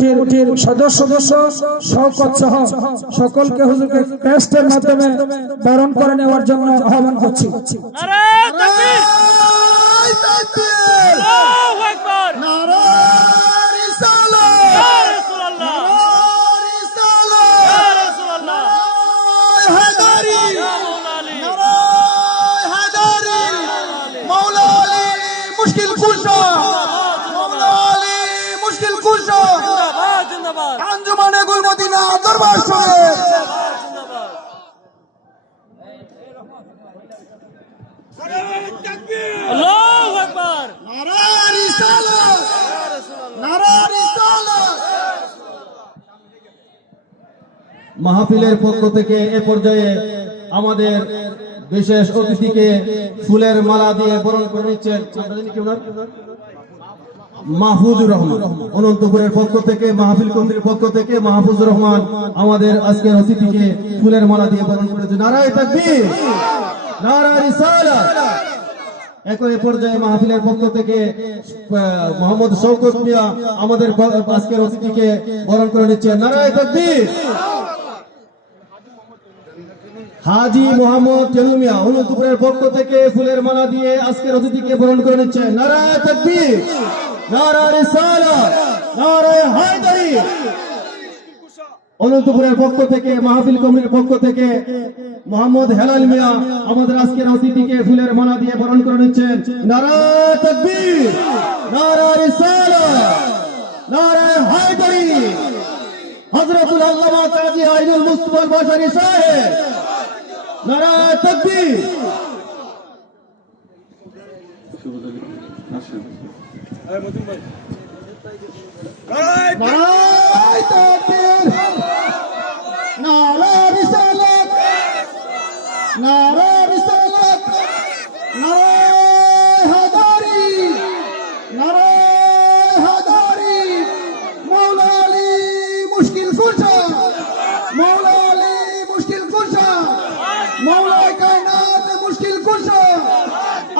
কমিটির সদস্য শওকত সহ সকলকে হুজুরকে ক্রেস্টের মাধ্যমে বরণ করে নেওয়ার জন্য আহ্বান করছি। अंजुमन गुल मदीना दरबार शरीफ अल्लाहु अकबर नारा रिसालत नारा रिसालत মাহফিলের পক্ষ থেকে এ পর্যায়ে আমাদের বিশেষ অতিথিকে ফুলের মালা দিয়ে বরণ করে নিচ্ছেন মাহফুজুর রহমান। অনন্তপুরের পক্ষ থেকে মাহফিল কমিটির পক্ষ থেকে মাহফুজুর রহমান আমাদের আজকের অতিথিকে ফুলের মালা দিয়ে বরণ করেছে। নারায়ে তাকবীর, নারায়ে রিসালাত। একই পর্যায়ে মাহফিলের পক্ষ থেকে মোহাম্মদ শওকত মিয়া আমাদের আজকের অতিথিকে বরণ করে নিচ্ছেন। নারায়ে তাকবীর। হাজী মোহাম্মদ টেলু মিয়া অনন্তপুরের পক্ষ থেকে ফুলের মালা দিয়ে আজকের অতিথিকে বরণ করে নিচ্ছেন। নারায়ে তাকবীর, নারায়ে রিসালাত, নারায়ে হায়দারি। অনন্তপুরের পক্ষ থেকে মাহফিল কমিটির পক্ষ থেকে মোহাম্মদ হেলাল মিয়া আমাদের আজকের অতিথিকে ফুলের মালা দিয়ে বরণ করে নিচ্ছেন। নারায়ে তাকবীর, নারায়ে রিসালাত, নারায়ে হায়দারি। হযরতুল আল্লামা কাজী আইনুল মুস্তাফা বাশারী সাহেব, নারায়ে তাকবীর। नाराये तकबीर नाराये रिसालत नाराये रिसालत नाराये हैदरी नाराये हैदरी मौला अली मुश्किल कुशा मौला अली मुश्किल कुशा मौला कायनात मुश्किल कुशा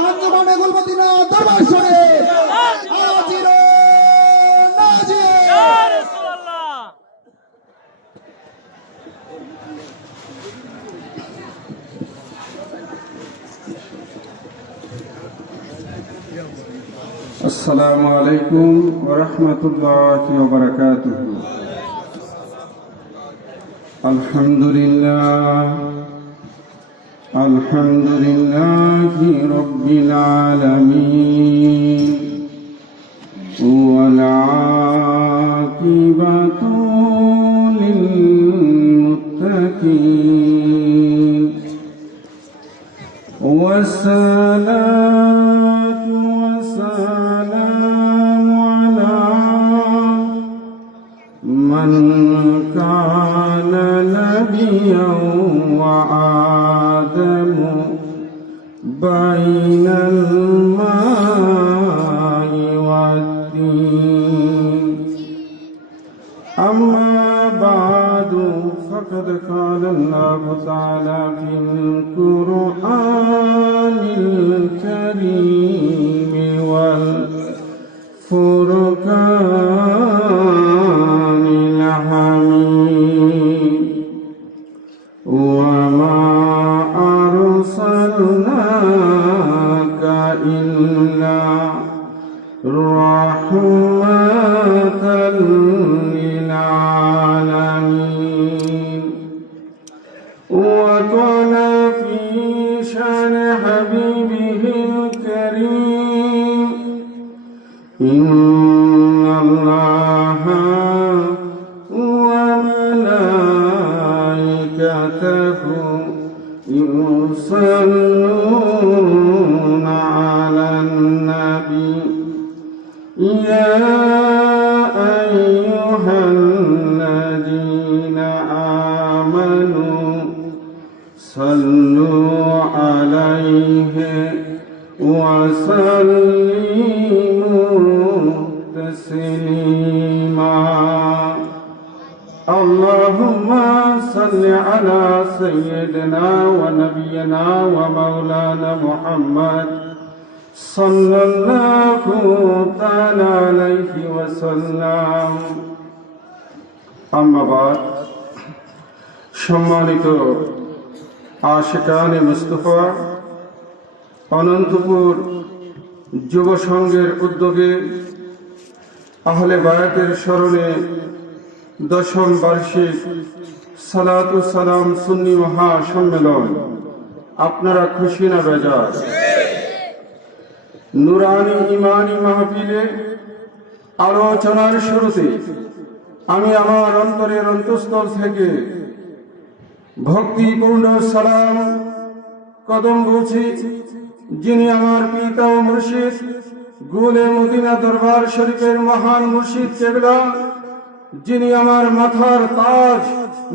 अंजुमन गुल मदीना दरबार शरीफ हाजिर अस्सलामु अलैकुम व रहमतुल्लाहि व बरकातुहू। अल्हम्दुलिल्लाहि रब्बिल आलमीन वल आक़िबतु लिल मुत्तक़ीन वस्सलातु वस्सलामु अला मन काना नबिय्यन व आदमु बैनल मा'i वत्तीन। अम्मा बादु फक़द क़ाल अल्लाहु तआला फ़िल क़ुरआनिल करीम वल फुरक़ानिल हमीद वमा अरसलनाका इल्ला रहमतल लिल आलमीन। وقال في شان حبيبه الكريم إن الله وملائكته يصلون على النبي يا أيها الذين آمنوا صلوا عليه وسلموا تسليما اللهم صل على سيدنا ونبينا ومولانا محمد صلى الله تعالى عليه وسلم আম্মাবাদ সম্মানিত আশিকানে মুস্তফা অনন্তপুর যুব সংঘের উদ্যোগে আহলে বায়াতের স্মরণে 10ম বার্ষিক সালাতু সালাম সুন্নি মহা সম্মেলন, আপনারা খুশি না বেজার? নুরানি ইমানি মাহফিলে আলোচনার শুরুতে আমি আমার অন্তরের অন্তঃস্থল থেকে ভক্তিপূর্ণ সালাম কদম বলছি, যিনি আমার পিতা ও মুর্শিদ গুলে মদিনা দরবার শরীফের মহান মুর্শিদ কেবলা, যিনি আমার মাথার তাজ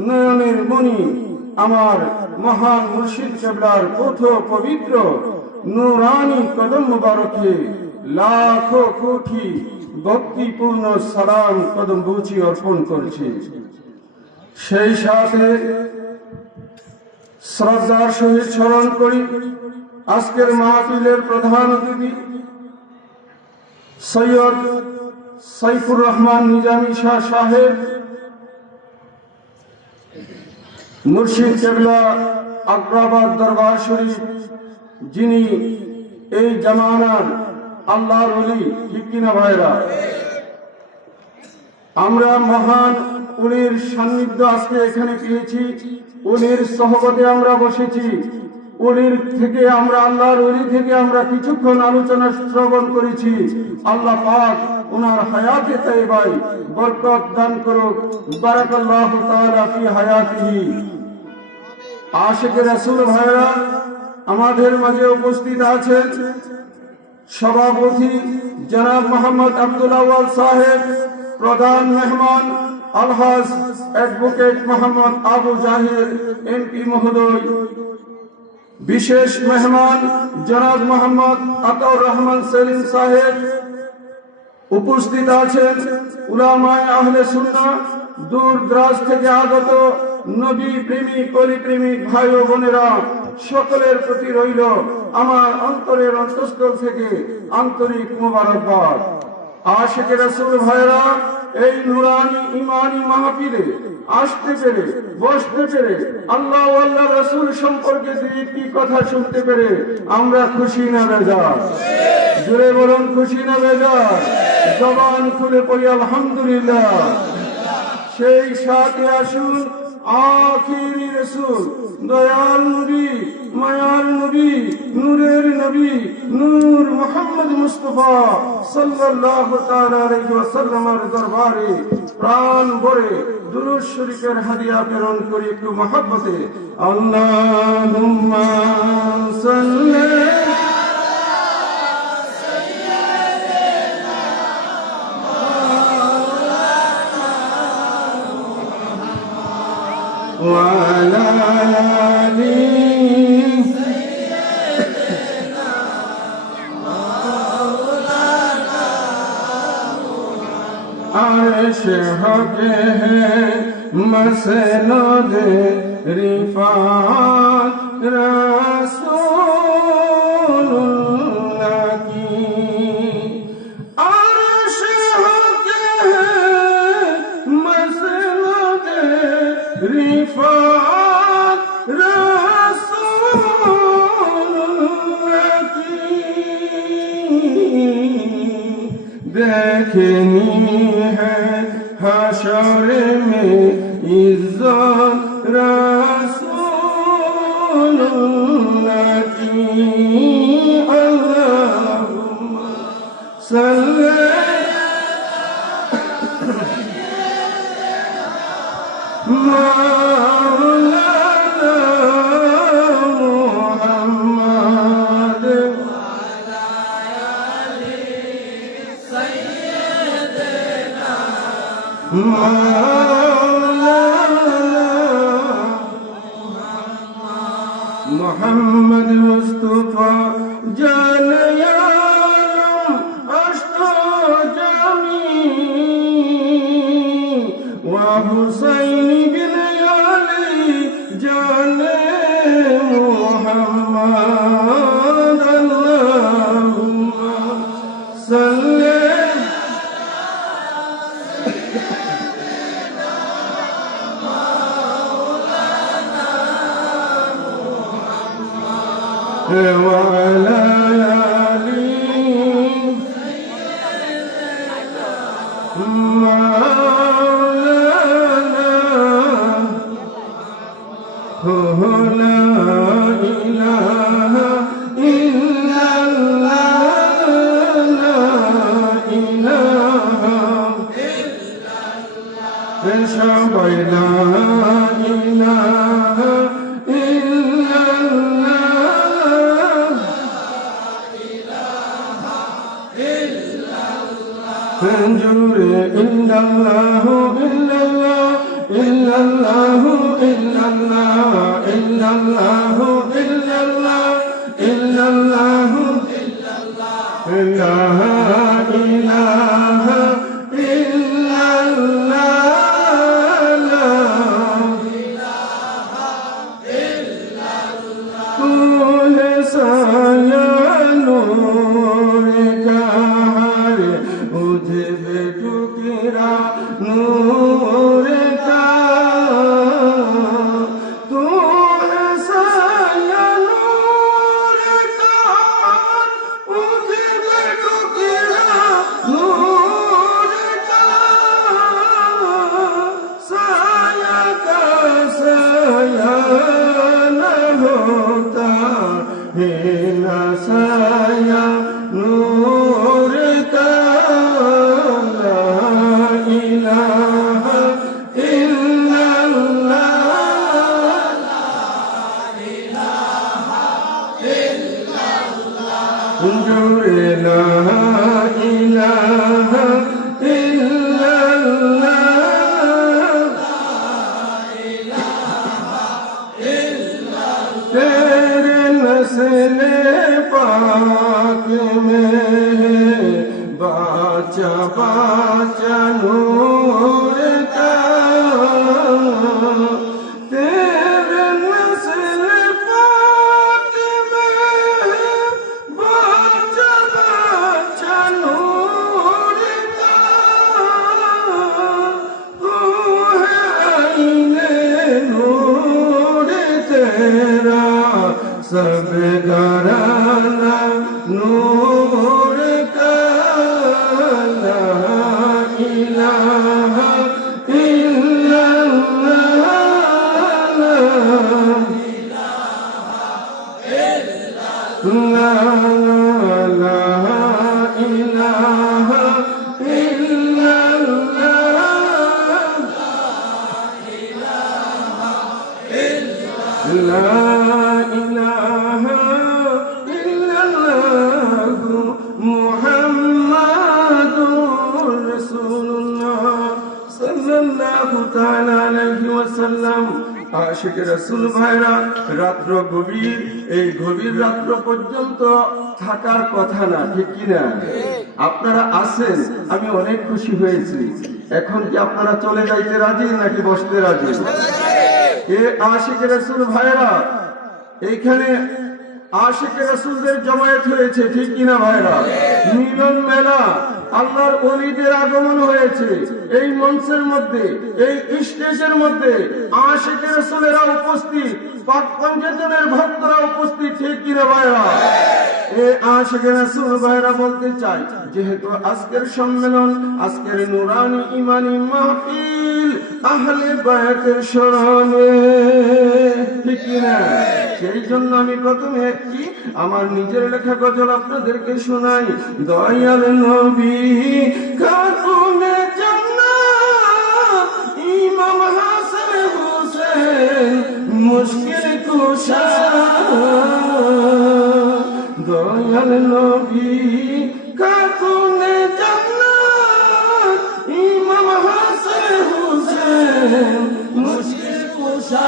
নয়নের মণি, আমার মহান মুর্শিদ কেবলার পথ পবিত্র নুরানি কদম মুবারকে লাখো কোটি ভক্তিপূর্ণ সালাম কদম বুঝি অর্পণ করছি। সেই সাথে শ্রদ্ধার সহিত স্মরণ করি আজকের মাহফিলের প্রধান অতিথি সৈয়দ সাইফুর রহমান নিজামী শাহ সাহেব, মুর্শিদ কেবলা আকরাবাদ দরবার শরীফ, যিনি এই জামানার আল্লাহর ওলি, ঠিক কিনা ভাইরা? আমরা মহান উনির সান্নিধ্য আজকে এখানে পেয়েছি, উনির সহবতে আমরা বসেছি, উনির থেকে আমরা আল্লাহর ওলি থেকে আমরা কিছুক্ষণ আলোচনা শ্রবণ করেছি। আল্লাহ পাক ওনার হায়াতে তাইবাই বরকত দান করুক, বারাকাল্লাহু তাআলা ফি হায়াতিহি। আশিকে রাসূল ভাইরা আমাদের মাঝে উপস্থিত আছেন সভাপতি জনাব মোহাম্মদ আব্দুল আউয়াল সাহেব, প্রধান মেহমান আলহাজ অ্যাডভোকেট মোহাম্মদ আবু জাহির এমপি মহোদয়, বিশেষ মেহমান জনাব মোহাম্মদ আতাউর রহমান সেলিম সাহেব, উপস্থিত আছেন উলামায়ে আহলে সুন্নাহ, দূর দরাজ থেকে আগত নবী প্রেমিক অলি প্রেমিক ভাই ও বোনেরা, সকলের প্রতি রইল আমার অন্তরের অন্তঃস্থল থেকে আন্তরিক মোবারকবাদ। আশিকে রাসূল ভাইরা, এই নুরানি ইমানি মাহফিলে আসতে পেরে বসতে পেরে আল্লাহ ও আল্লাহ রাসূল সম্পর্কে দুইটি কথা শুনতে পেরে আমরা খুশি না বেজার? জোরে বলুন, খুশি না বেজার? জবান খুলে পড়ি আলহামদুলিল্লাহ। সেই সাথে আসুন আখিরি রাসূল, দয়াল নবী, মায়ার নবী, নূরের নবী, নূর মুহাম্মদ মুস্তাফা সাল্লাল্লাহু তাআলা আলাইহি ওয়াসাল্লামের দরবারে প্রাণ ভরে দুরূদ শরীফের হাদিয়া প্রেরণ করি একটু মহব্বতে। আল্লাহুম্মা সাল্লি وعلى آل سيدنا مولانا عرش حق ہے مسند رفعت رسول اللہ کی، عرش حق ہے مسند رفعت رسول اللہ کی، دیکھنی ہے حشر میں عزت رسول اللہ کی، اللہم صلی مولانا محمد وعلى آل سيدنا مولانا محمد مصطفى جان یارم اشتو جامی وحسین بن علی جان محمد، اللہم صلی وعلى آله مولانا لا إله إلا الله لا إله সবাই লা ইলাহা ইল্লাল্লাহ জোরে ইল্লাল্লাহু ইল্লাল্লাহ ইল্লাল্লাহু ইল্লাল্লাহ ইল্লাল্লাহু ইল্লাল্লাহ ইল্লাল্লাহু ইল্লাল্লাহ লা ইলাহা साया नूर का ला इलाहा इल्लल्लाह ला इलाहा इल्लल्लाह जोरे ला इलाहा इल्लल्लाह ला इलाहा इल्लल्लाह तेरे नस्ले पाक में बाचा बाचा नूर का तेरे नस्ल पाक में बाचा बाचा नूर का तू है आईने नूर तेरा सब घराना नूर का ला इलाहा इल्लल्लाह ला इलाहा इल्लल्लाह ला इलाहा इल्लल्लाह मुहम्मदुर रसूलुल्लाह सल्लल्लाहु ताआला अलैहि ওয়াসাল্লাম। আশিক রাসূল ভাইরা, রাত্র গভীর, এই গভীর রাত্র পর্যন্ত থাকার কথা না, ঠিক কিনা? আপনারা আছেন, আমি অনেক খুশি হয়েছি। এখন কি আপনারা চলে যাইতে রাজি নাকি বসতে রাজি? এ আশিক রাসূল ভাইরা, এইখানে আশিক রাসূলদের জমায়েত হয়েছে, ঠিক কিনা ভাইরা? মিলন মেলা, আল্লাহর ওলিদের আগমন হয়েছে। এই মঞ্চের মধ্যে, এই স্টেজের মধ্যে আশিক রাসূলেরা উপস্থিত, পাক পঞ্চজনের ভক্তরা উপস্থিত, ঠিক কিনা ভাইরা? এ আশিক রাসূল ভাইরা বলতে চাই, যেহেতু আজকের সম্মেলন, আজকের নুরানি ইমানি মাহফিল আহলে বায়াতের স্মরণে, ঠিক কিনা? সেই জন্য আমি প্রথমে একটি আমার নিজের লেখা গজল আপনাদেরকে শোনাই। দয়াল নবী খাতুনে জান্নাত ইমাম হাসান হোসেন মুশকিল কুশা, দয়াল নবী খাতুনে জান্নাত ইমাম হাসান হোসেন মুশকিল কুশা।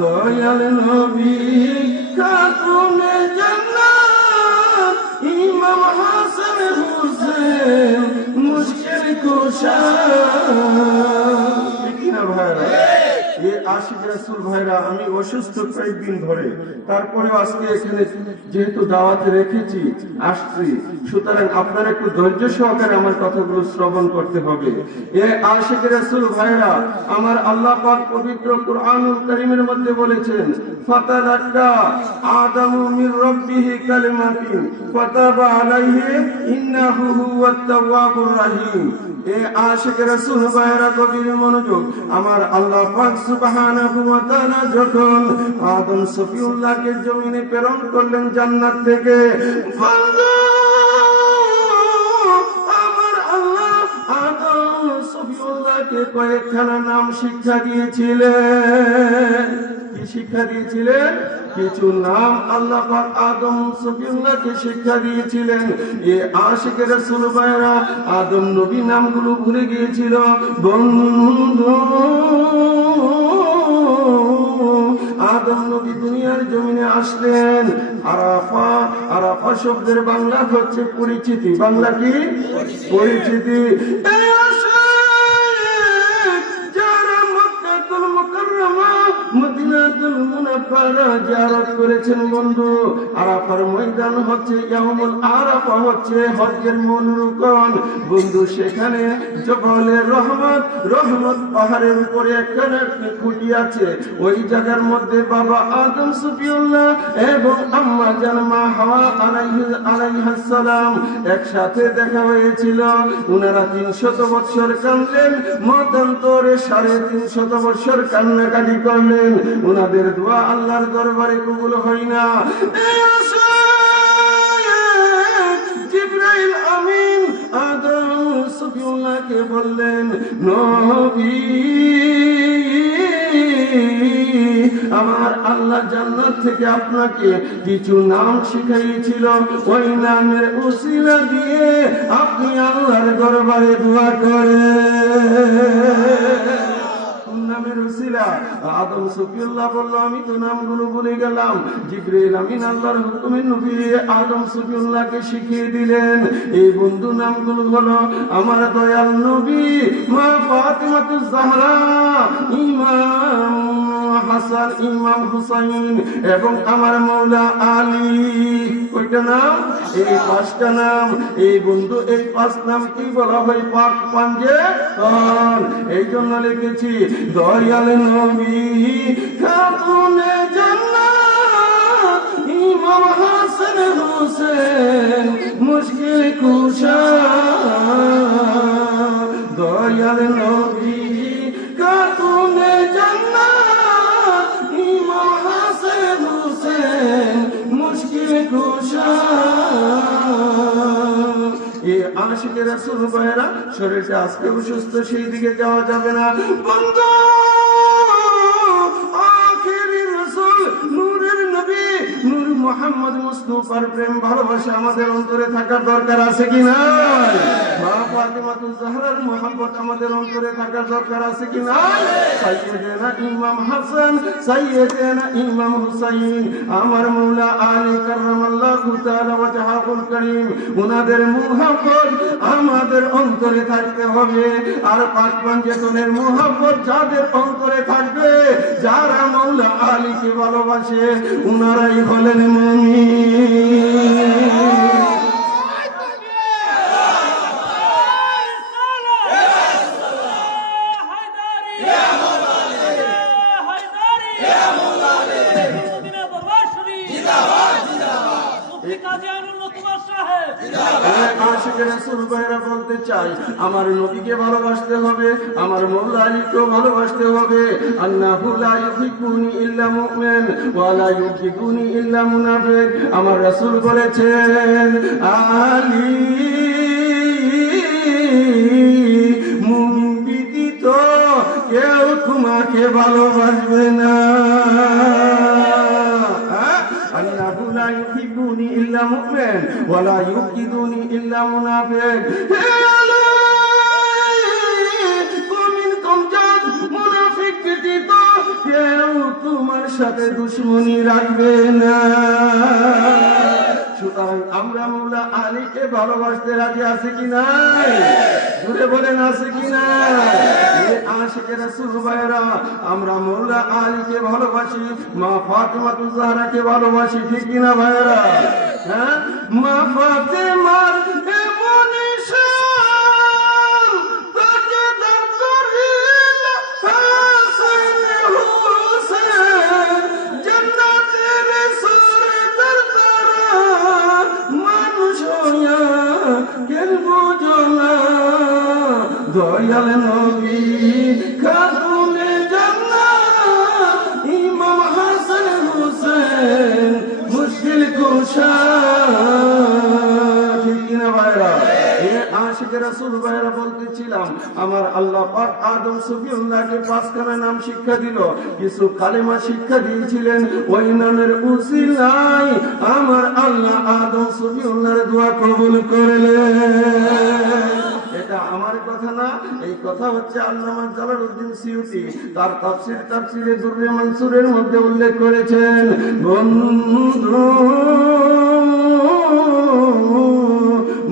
দয়াল নবী খাতুনে জান্নাত ইমাম হাসান হোসেন মুশকিল কুশা, ঠিক না ভাইরা? এ আশিক রাসূল ভাইরা, আমি অসুস্থ কয়েকদিন ধরে, তারপরে আজকে এখানে যেহেতু দাওয়াতে রেখেছি আসছি, সুতরাং আপনারা একটু ধৈর্য সহকারে আমার কথাগুলো শ্রবণ করতে হবে। এ আশিক রাসূল ভাইরা, আমার আল্লাহ পাক পবিত্র কুরআনুল কারীমের মধ্যে বলেছেন, ফাতালাক্কা আদামু মির রাব্বিহি কালিমাতিন ফাতাবা আলাইহি ইন্নাহু হুয়াত তাওয়াবুর রাহিম। এ আশিক রাসূল ভাইরা, গভীর মনোযোগ। আমার আল্লাহ পাক সুবহানাহু ওয়া তাআলা যখন আদম সফিউল্লাহকে জমিনে প্রেরণ করলেন জান্নাত থেকে, বান্দা আমার আল্লাহ আদম সফিউল্লাহকে কয়েকখানা নাম শিক্ষা দিয়েছিলেন। কি শিক্ষা দিয়েছিলেন? কিছু নাম আল্লাহ পাক আদম সফিউল্লাহকে শিক্ষা দিয়েছিলেন। এ আশিক রাসূল ভাইরা, আদম নবী নামগুলো ভুলে গিয়েছিল। বন্ধু, আদম নবী দুনিয়ার জমিনে আসলেন। আরাফা, আরাফা শব্দের বাংলা হচ্ছে পরিচিতি। বাংলা কি? পরিচিতি। যারা মক্কাতুল মুকাররমা, মদিনাতুল মুনাওয়ারা জিয়ারত করেছেন বন্ধু, আরাফার ময়দান হচ্ছে ইয়াউমুল আরাফা, হচ্ছে হজ্জের মূল রুকন বন্ধু। সেখানে জবলের রহমত, রহমত পাহাড়ের উপরে একখানা খুঁটি আছে। ওই জায়গার মধ্যে বাবা আদম সফিউল্লাহ এবং আম্মা জান মা হাওয়া আলাইহিস সালাম একসাথে দেখা হয়েছিল। উনারা 300 বছর কাঁদলেন, মতান্তরে 350 বছর কান্নাকাটি করলেন। উনাদের দোয়া আল্লাহর দরবারে কবুল হয় না। জিবরাইল আমিন আদম সফিউল্লাহকে বললেন, নবী, আমার আল্লাহ জান্নাত থেকে আপনাকে কিছু নাম শিখাইছিল, ওই নামের উসিলা দিয়ে আপনি আল্লাহর দরবারে দোয়া করেন। নামের উসিলা? আদম সফিউল্লাহ বলল, আমি তো নামগুলো ভুলে গেলাম। জিবরাইল আমিন আল্লাহর হুকুমে নবী আদম সফিউল্লাহকে শিখিয়ে দিলেন। এই বন্ধু নামগুলো হলো আমার দয়াল নবী, মা ফাতিমাতুজ জাহরা, ইমাম হাসান, ইমাম হুসাইন এবং আমার মওলা আলী। কয়টা নাম? এই 5টা নাম। এই বন্ধু, এই 5 নাম কি বলা হয়? পাক পাঞ্জেতন। এই জন্য লিখেছি, দয়াল নবী খাতুনে জান্নাত, ইমাম হাসান হুসেন মুশকিল কুশা। দয়াল নবী খাতুনে জান্নাত, ইমাম হাসান হুসেন মুশকিল কুশা। এই আশিক রাসূল ভাইরা, শরীরটা আজকে অসুস্থ, সেই দিকে যাওয়া যাবে না বন্ধু। আখিরি রাসূল, নূরের নবী, নূর মুহাম্মদ মুস্তাফার প্রেম ভালোবাসা আমাদের অন্তরে থাকার দরকার আছে কি নাই? মা ফাতিমাতুজ জাহরার মুহাব্বত আমাদের অন্তরে থাকার দরকার আছে কি নাই? সাইয়্যিদানা ইমাম হাসান, সাইয়্যিদানা ইমাম হুসাইন, আমার মওলা আলী কাররামাল্লাহু তাআলা ওয়াজহুল কারীম, উনাদের মুহাব্বত আমাদের অন্তরে থাকতে হবে। আর পাক পাঞ্জেতনের মুহাব্বত যাদের অন্তরে থাকবে, যারা মওলা আলীকে ভালোবাসে, উনারাই হলেন মুমিন। আশিক রাসূল ভাইরা বলতে চাই, আমার নবীকে ভালোবাসতে হবে, আমার মওলা আলীকেও ভালোবাসতে হবে। আন্নাহু লা ইউহিব্বুনি ইল্লা মুমিন ওয়া লা ইউহিব্বুনি ইল্লা মুনাফিক। আমার রাসূল বলেছেন, আলী মুমিন ব্যতীত কেউ তোমাকে ভালোবাসবে না। আল্লাহু লা ইউহিব্বুনি ইল্লা মুমিন ওয়া লা ইউহিব্বুনি ইল্লা মুনাফিক। হে আলী, মুমিন কমজাত, মুনাফিক ব্যতীত কেউ তোমার সাথে দুশমনি রাখবে না। সুতরাং আমরা মৌলা আলীকে ভালোবাসতে রাজি আছি কি না? জুড়ে বলেন আছে কি না? আশিকে রাসূল ভাইরা, আমরা মৌলা আলীকে ভালোবাসি, মা ফাতেমাতুজ জাহরাকে ভালোবাসি, ঠিক কি না ভাইরা? হ্যাঁ, মা ফাতেমার এমন শান, তাকে দান করিল হাসান হুসেন, জান্নাতের সরদার তারা, মানুষ হইয়া কেন বুঝো না, দয়াল নবী খাতুনে জান্নাত, ইমাম হাসান হুসেন মুশকিল কুশা, ঠিক কি না ভাইরা? আশিকে রাসূল ভাইরা বলতেছিলাম, আমার আল্লাহ পাক আদম সফিউল্লাহকে 5খানা নাম শিক্ষা দিল, কিছু কালেমা শিক্ষা দিয়েছিলেন, ওই নামের উসিলায় আমার আল্লাহ আদম সফিউল্লাহর দোয়া কবুল করলেন। এটা আমার কথা না, এই কথা হচ্ছে আল্লামা জালালউদ্দিন সিউতি তার তাফসীরে দুররে মানসুরের মধ্যে উল্লেখ করেছেন। বন্ধু,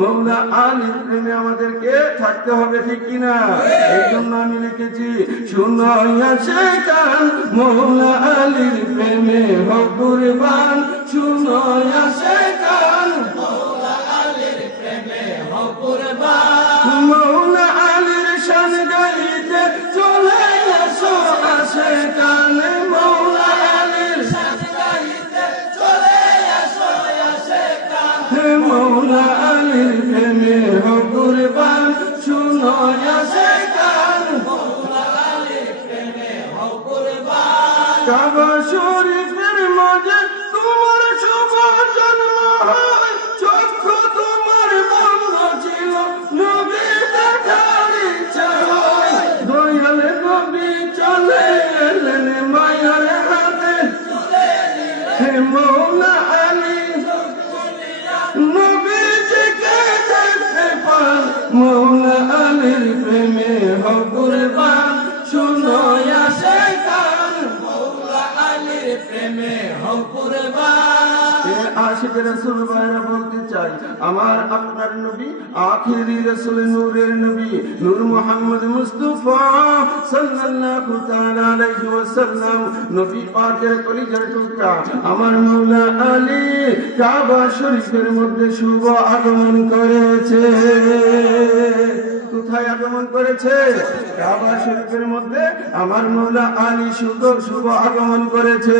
মৌলা আলীর প্রেমে আমাদেরকে থাকতে হবে, ঠিক কিনা? এই জন্য আমি লিখেছি, শুনাইয়া শেখান মৌলা আলীর প্রেমে হক কুরবান, শুনাইয়া শেখান মৌলা আলীর প্রেমে হক কুরবান, মৌলা আলীর শান গাইতে চলে আসো আশেকান, মৌলা আলীর শান গাইতে চলে আসো আশেকান, মৌলা আলীর প্রেমে হক কুরবান, শুনাইয়া শেখান মৌলা আলীর প্রেমে হক কুরবান। কাবা শরীফের মাঝে তোমার শুভ জন্ম হয়, চক্ষু তোমার বন্ধ ছিল, নবী দেখার ইচ্ছা হয়, দয়াল নবী চলে এলেন মায়ার হাতে, হে মৌলা আলী নবীজিকে দেখতে পান, মৌলা আলীর প্রেমে হক কুরবান, শুনাইয়া শেখান মৌলা আলীর প্রেমে হক কুরবান। আশিকে রাসূল ভাইরা বলতে চাই, আমার আপনার নবী আখিরি রাসূল, নূরের নবী, নূর মুহাম্মদ মুস্তাফা সাল্লাল্লাহু তাআলা আলাইহি ওয়াসাল্লাম, নবী পাকের কলিজার টুকরা আমার মৌলা আলী কাবা শরীফের মধ্যে শুভ আগমন করেছে। কোথায় আগমন করেছে? কাবা শরীফের মধ্যে আমার মৌলা আলী শুভ আগমন করেছে।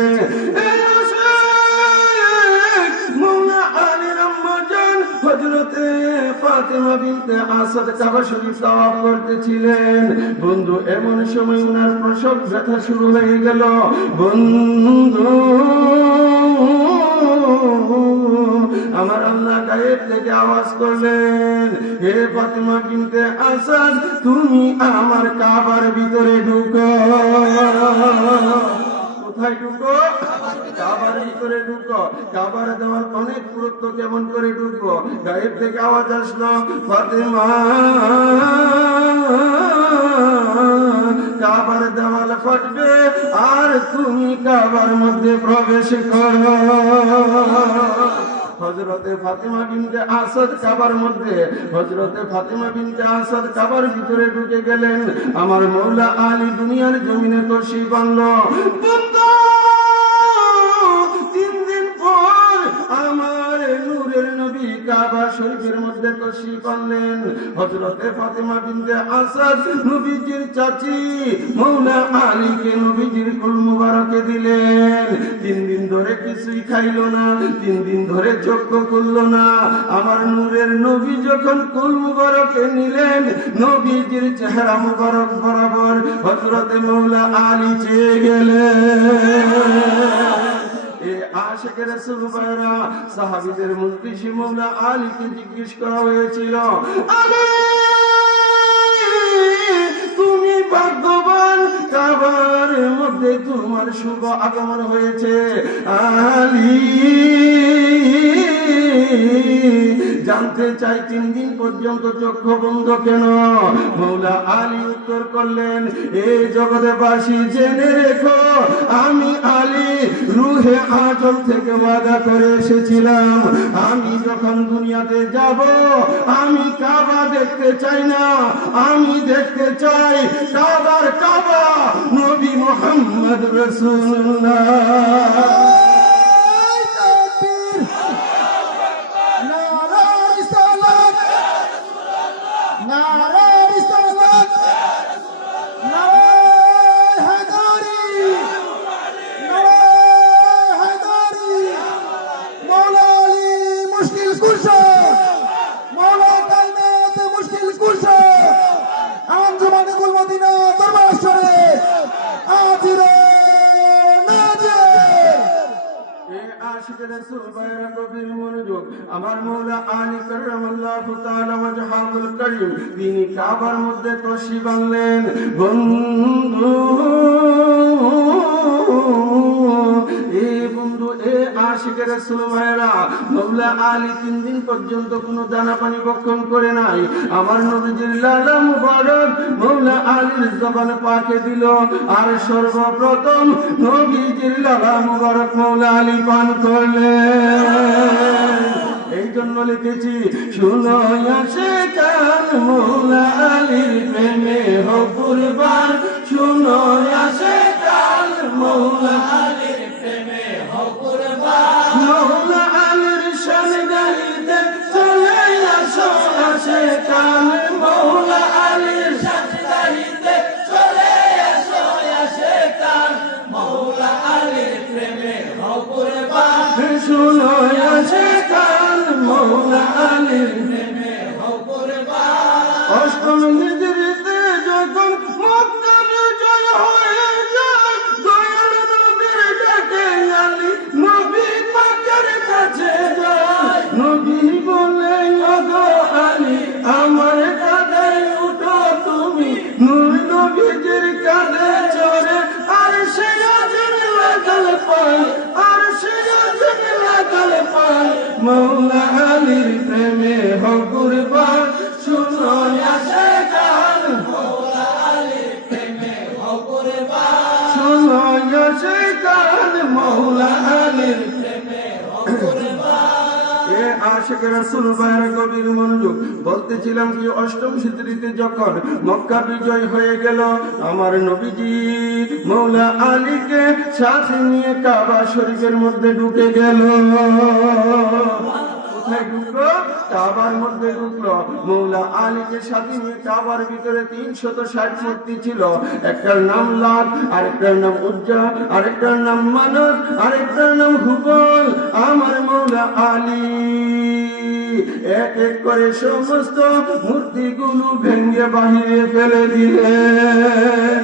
মৌলা আলীর আম্মা জান হযরতে ফাতেমা বিনতে আসাদ কাবা শরীফ তাওয়াফ করতেছিলেন। বন্ধু, এমন সময় ওনার প্রসব ব্যথা শুরু হয়ে গেল। বন্ধু, আমার আল্লাহ গায়েব থেকে আওয়াজ করলেন, হে ফাতেমা বিনতে আসাদ, তুমি আমার কাবার ভিতরে ঢুকো। কোথায় ঢুকো? কাবার ভিতরে ঢুকো। কাবার দেওয়ার অনেক গুরুত্ব, কেমন করে ঢুকবো? গায়েব থেকে আওয়াজ আসলো, ফাতেমা কাবার দেওয়াল ফাটবে আর তুমি কাবার মধ্যে প্রবেশ করো। হযরতে ফাতেমা বিনতে আসাদ কাবার মধ্যে, হযরতে ফাতেমা বিনতে আসাদ কাবার ভিতরে ঢুকে গেলেন। আমার মৌলা আলী দুনিয়ার জমিনে তশরিফ আনলো। বন্ধু, 3 দিন পর আমার নূরের নবী কাবা শরীফের মধ্যে তশরিফ আনলেন। হযরতে ফাতেমা বিনতে আসাদ নবীজির চাচি মৌলা আলীকে নবীজির কুল মুবারকে দিলেন। 3 দিন ধরে কিছুই খাইল না, 3 দিন ধরে যজ্ঞ করলো না। আমার নূরের নবী যখন কুল মুবারকে নিলেন, নবীজির চেহারা মুবারক বরাবর হযরতে মৌলা আলী চেয়ে গেলেন। আশিকে রাসূল ভাইরা, সাহাবীদের মজলিসে মৌলা আলীকে জিজ্ঞেস করা হয়েছিল, আলী তুমি ভাগ্যবান, কাবার মধ্যে তোমার শুভ আগমন হয়েছে। আলী জানতে চাই 3 দিন পর্যন্ত চক্ষু বন্ধ কেন? মৌলা আলী উত্তর করলেন, এই জগৎবাসী জেনে রেখো, আমি আলী রূহে আজল থেকে ওয়াদা করে এসেছিলাম, আমি যখন দুনিয়াতে যাব আমি কাবা দেখতে চাই না, আমি দেখতে চাই কাবার কাবা নবী মুহাম্মদ রাসূলুল্লাহ। আমার মৌলা আলী কাররামাল্লাহু তাআলা ওয়াজহাহুল কারীম তিনি কাবার মধ্যে তশরিফ আনলেন। বন্ধু আশিক রাসূল ভাইরা, মৌলা আলী 3 দিন পর্যন্ত কোনো দানা পানি ভক্ষণ করে নাই। আমার নবীজির লালা মুবারক মৌলা আলীর জবান পাকে দিল, আর সর্বপ্রথম নবীজির লালা মুবারক মৌলা আলী পান করলেন। এই জন্য লিখেছি, শুনো আসে কান মৌলা আলীর প্রেমে হও কুরবান, শুনো আসে কান মৌলা আলীর প্রেমে হও কুরবান, মৌলা আলীর শান গাইতে চলে আসো আসে কান, মৌলা আলীর শান গাইতে চলে আসো আসে কান, মৌলা আলীর প্রেমে হও কুরবান, শুনো আসে কান মৌলা আলীর প্রেমে হও কুরবান। অষ্টম হিজরিতে যখন মক্কা বিজয় হয়ে যায়, দয়াল নবীর ডাকে আলী নবী পাকের কাছে যায়, নবী বলে ওগো আলী আমার কাঁধে উঠো তুমি, নূর নবীজির কাঁধে চড়ে আর সে আজম লাগাল পায়, আর সে আজম লাগাল পায়, মৌলা আলীর প্রেমে হও কুরবান, শুনো আসে কান মৌলা আলীর প্রেমে হও কুরবান, শুনো আসে কান মৌলা আলীর প্রেমে হও কুরবান। এ আশিক রাসূল ভাইরা গভীর মনোযোগ, বলতেছিলাম কি অষ্টম হিজরিতে যখন মক্কা বিজয় হয়ে গেল, আমার নবীজি মৌলা আলীকে সাথে নিয়ে কাবা শরীফের মধ্যে ঢুকে গেল। কোথায় ঢুকলো? কাবার মধ্যে ঢুকলো। মৌলা আলীকে সাথে নিয়ে কাবার ভিতরে 360 মূর্তি ছিল। একটার নাম লাত, আরেকটার নাম উজ্জা, আরেকটার নাম মানত, আরেকটার নাম হুবল। আমার মৌলা আলী এক এক করে সমস্ত মূর্তিগুলো ভেঙে বাহিরে ফেলে দিলেন।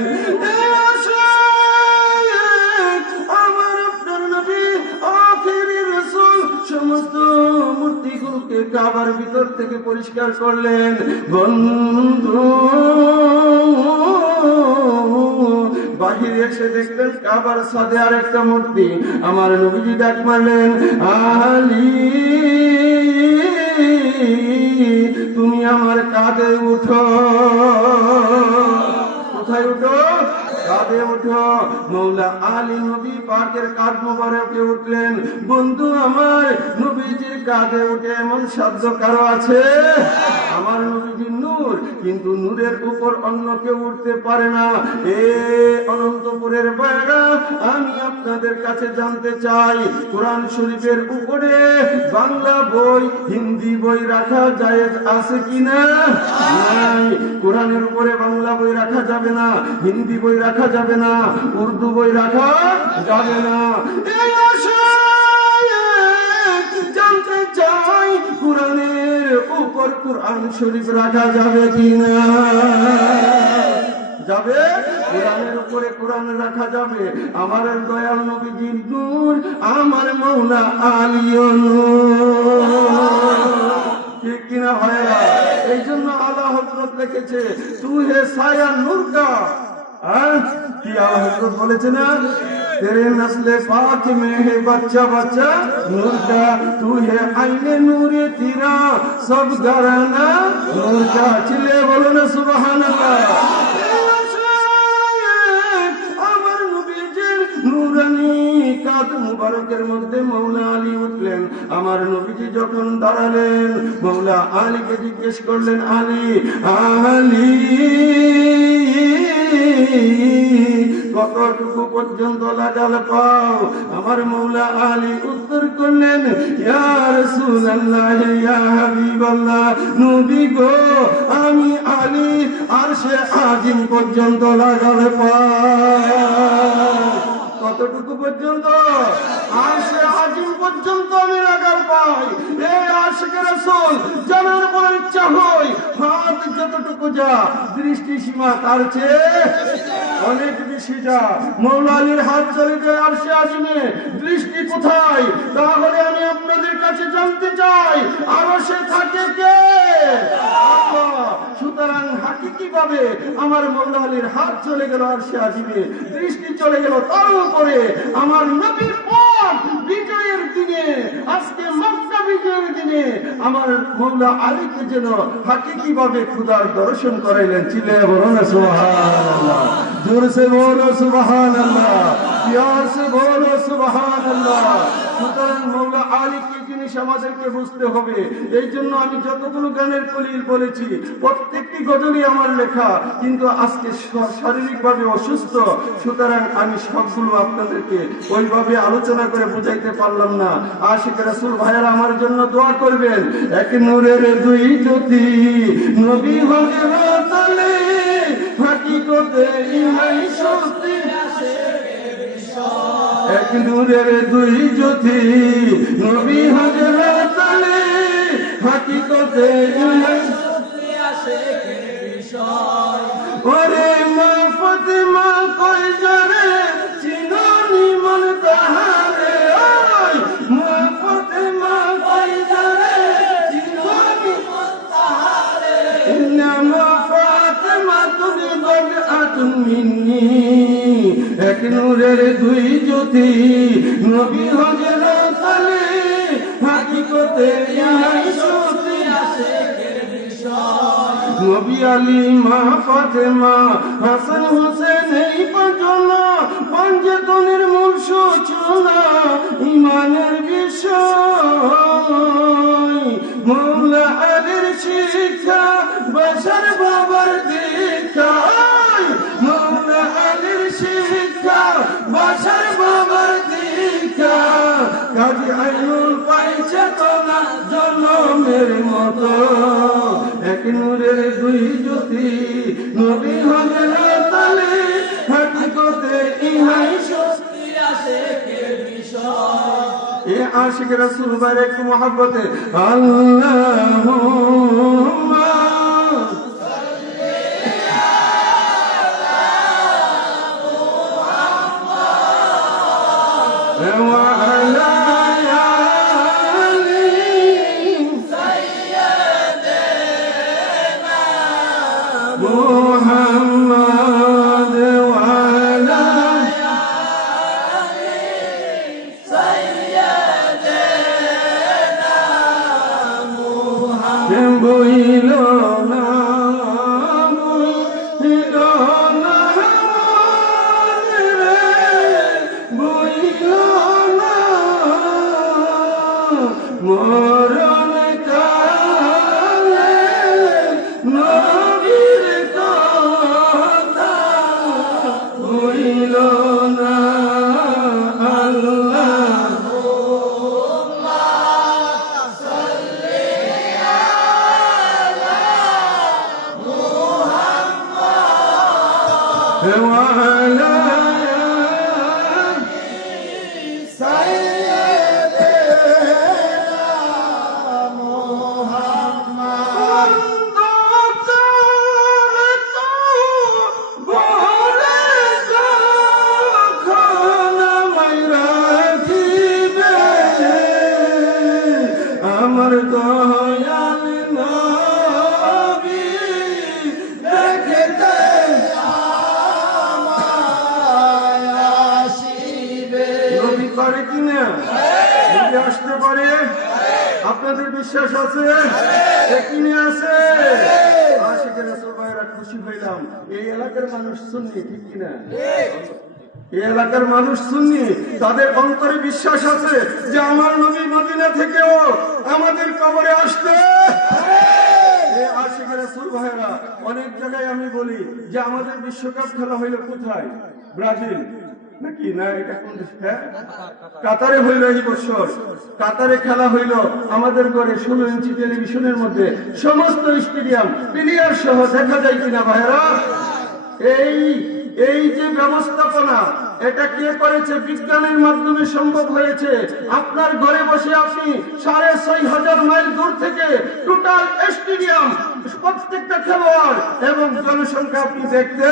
সমস্ত মূর্তিগুলোকে কাবার ভিতর থেকে পরিষ্কার করলেন। বন্ধু বাহিরে এসে দেখলেন কাবার সাথে আরেকটা মূর্তি। আমার নবীজি ডাক মারলেন, আলী তুমি আমার কাঁধে উঠো। কোথায় উঠো? কাঁধে উঠো। মৌলা আলী নবী পাকের কাঁধ মোবারকে উঠলেন। বন্ধু আমার নবীজির কাঁধে উঠে এমন সাধ্য কারো আছে? আমার নবীজির নূর, কিন্তু নূরের উপর অন্য কেউ উঠতে পারে না। এ অনন্তপুরের বাইরা, আমি আপনাদের কাছে জানতে চাই, কোরআন শরীফের উপরে বাংলা বই, হিন্দি বই রাখা জায়েজ আছে কিনা? নাই। কোরআনের উপরে বাংলা বই রাখা যাবে না, হিন্দি বই রাখা যাবে না, উর্দু বই রাখা যাবে না। জানতে চাই কোরআনের উপর কোরআন শরীফ রাখা যাবে কিনা? যাবে। কোরআনের উপরে কোরআন রাখা যাবে। আমার দয়াল নবীজির নূর, আমার মৌলা আলীও নূর। ঠিক কিনা ভাইরা? এই জন্য আলা হযরত লিখেছে, তু হে সায়া নূর কা। কি আলা হযরত বলেছে না? तेरे नस्ले पाक में है बच्चा बच्चा नूर का, तू है आईने नूरे तेरा सब घराना नूर का। चिल्ले बोलो ना सुभान अल्लाह। আমার নবীজির নূরানি কাঁধ মুবারকের মধ্যে মৌলা আলী উঠলেন। আমার নবীজি যখন দাঁড়ালেন, মৌলা আলীকে জিজ্ঞেস করলেন, আলী আলী কতটুকু পর্যন্ত লাগাল পাও? আমার মৌলা আলী উত্তর করলেন, ইয়া রাসূলুল্লাহ ইয়া হাবিবাল্লাহ, নবী গো আমি আলী আরশে আজিম পর্যন্ত লাগাল পাও। কতটুকু পর্যন্ত? আরশে আজিম পর্যন্ত আমি লাগাল পাই। এই আশিকে রাসূল জানার পর ইচ্ছা হয় হাত যতটুকু যা, দৃষ্টি সীমা তার চেয়ে অনেক বেশি যা। মৌলা আলীর হাত চলে যায় আরশে আজিমে, দৃষ্টি কোথায়? তাহলে আমি আপনাদের কাছে জানতে চাই, আরশে থাকে কে? আল্লাহ। সুতরাং হাকিকি ভাবে আমার মৌলা আলীর হাত চলে গেল আরশে আজিমে, দৃষ্টি চলে গেল তার উপরে। আমার নবীর পথ বিজয়ের দিনে, আজকে মক্কা বিজয়ের দিনে আমার মৌলা আলীকে যেন হাকিকি ভাবে খুদার দর্শন করাইলেন। চিল্লে বলো না সুবহানাল্লাহ, জোর সে বলো সুবহানাল্লাহ, প্যার সে বলো সুবহানাল্লাহ। সুতরাং মৌলা আলী কি জিনিস আমাদেরকে বুঝতে হবে। এই জন্য আমি যতগুলো গানের কলিল বলেছি প্রত্যেকটি গজলই আমার লেখা, কিন্তু আজকে শারীরিকভাবে অসুস্থ, সুতরাং আমি সবগুলো আপনাদেরকে ওইভাবে আলোচনা করে বুঝাইতে পারলাম না। আশিক রাসূল ভাইয়ারা আমার জন্য দোয়া করবেন। এক নূরের দুই জ্যোতি নবী হযরতলে হাকিকতে ইহাই সত্যি। এক নূরের দুই জ্যোতি নবী হযরতলে হাকিকতে ইহাই সত্যি আশিকের বিষয়। ওরে মা ফাতেমা কই যারে চিননি মন তাহারে, ওই মা ফাতেমা কই যারে চিননি মন তাহারে, ইন্নামা ফাতেমাতুন বাদআতুন মিন্নি। এক নূরের দুই জ্যোতি নবী হযরতলে হাকিকতে ইহাই সত্যি আশিকের বিষয়। নবী আলী মা ফাতেমা হাসান হোসেন এই পাঁচজনা পঞ্চতনের মূল সূচনা ইমানের বিষয়। মৌলা আলীর শিক্ষা বাশার বাবার দীক্ষা, মৌলা আলীর শিক্ষা বাশার বাবার দীক্ষা। কাজী আইনুল পাইছে তোলা জন্মের মতো। এক নূরের দুই জ্যোতি নবী হযরতলে হাকিকতে ইহাই সত্যি আশিকের বিষয়। এ আশিক রাসূল ভাইয়ের একটু মহব্বতে আল্লাহুম্মা সাল্লি আলা মুহাম্মাদ ওয়া আলা মুহাম্মদ ওয়ালা আলি সাইয়্যিদানা মুহাম্মদ। বইল না বইল না রে, বইল না মরণ কালে নবীর কথা বইল না। আল্লাহুম্মা সাল্লি আলা মুহাম্মাদ ওয়া আলা আমার দয়াল নবী দেখতে আমায় আসিবে। পারে কিনা? নিজে আসতে পারে? আপনাদের বিশ্বাস আছে? কিনে আছে? আশিকে রাসূল ভাইরা খুশি হইলাম। এই এলাকার মানুষ সুন্নি, ঠিক কিনা? এই এলাকার মানুষ সুন্নি, তাদের অন্তরে বিশ্বাস আছে যে আমার নবী মদিনা থেকেও আমাদের কবরে আসবে। আশিকে রাসূল ভাইরা, অনেক জায়গায় আমি বলি যে আমাদের বিশ্বকাপ খেলা হইল কোথায়? ব্রাজিল নাকি না, এটা কোন দেশ? কাতারে হইল এই বছর। কাতারে খেলা হইল আমাদের ঘরে 16 ইঞ্চি টেলিভিশনের মধ্যে, সমস্ত স্টেডিয়াম প্লেয়ার সহ দেখা যায় কিনা ভাইরা? এই যে ব্যবস্থাপনা, এটা কে করেছে? বিজ্ঞানের মাধ্যমে সম্ভব হয়েছে। আপনার ঘরে বসে আপনি 6,500 মাইল দূর থেকে টোটাল স্টেডিয়াম, প্রত্যেকটা খেলোয়াড় এবং জনসংখ্যা আপনি দেখতে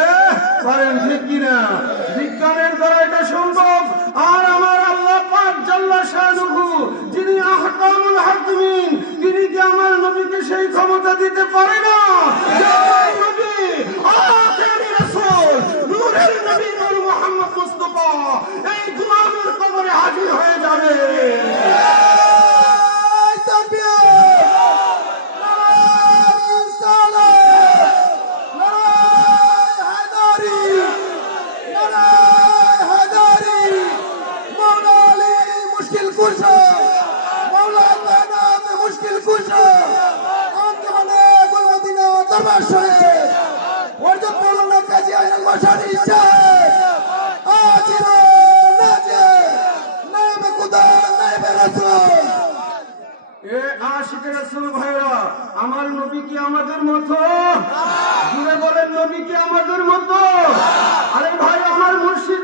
পারেন, ঠিক কিনা? বিজ্ঞানের দ্বারা এটা সম্ভব। আর আমার আল্লাহ পাক জাল্লা শানুহু, যিনি আহকামুল হাকিমিন, তিনি কি আমার নবীকে সেই ক্ষমতা দিতে পারে না? নবী আখেরি রাসূল নূরের নবী নূর মুহাম্মদ মুস্তাফা এই গোলামের কবরে হাজির হয়ে যাবে। আশিকে রাসূল ভাইরা, আমার নবী কি আমাদের মতো? জুড়ে বলেন, নবী কি আমাদের মতো? আরে ভাই, আমার মুর্শিদ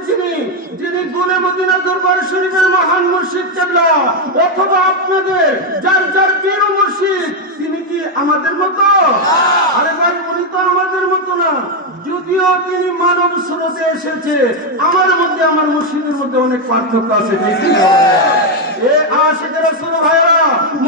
যিনি গুলে মদিনা দরবার শরীফের মহান মুর্শিদ কেবলা, অথবা আপনাদের যার যার পীর ও মুর্শিদ, তিনি কি আমাদের মতো? আরে ভাই, উনি তো আমাদের মতো না। যদিও তিনি মানব স্রোতে এসেছে, আমার মধ্যে আমার মুর্শিদের মধ্যে অনেক পার্থক্য আছে, ঠিক না? আশিকে রাসূল ভাইরা,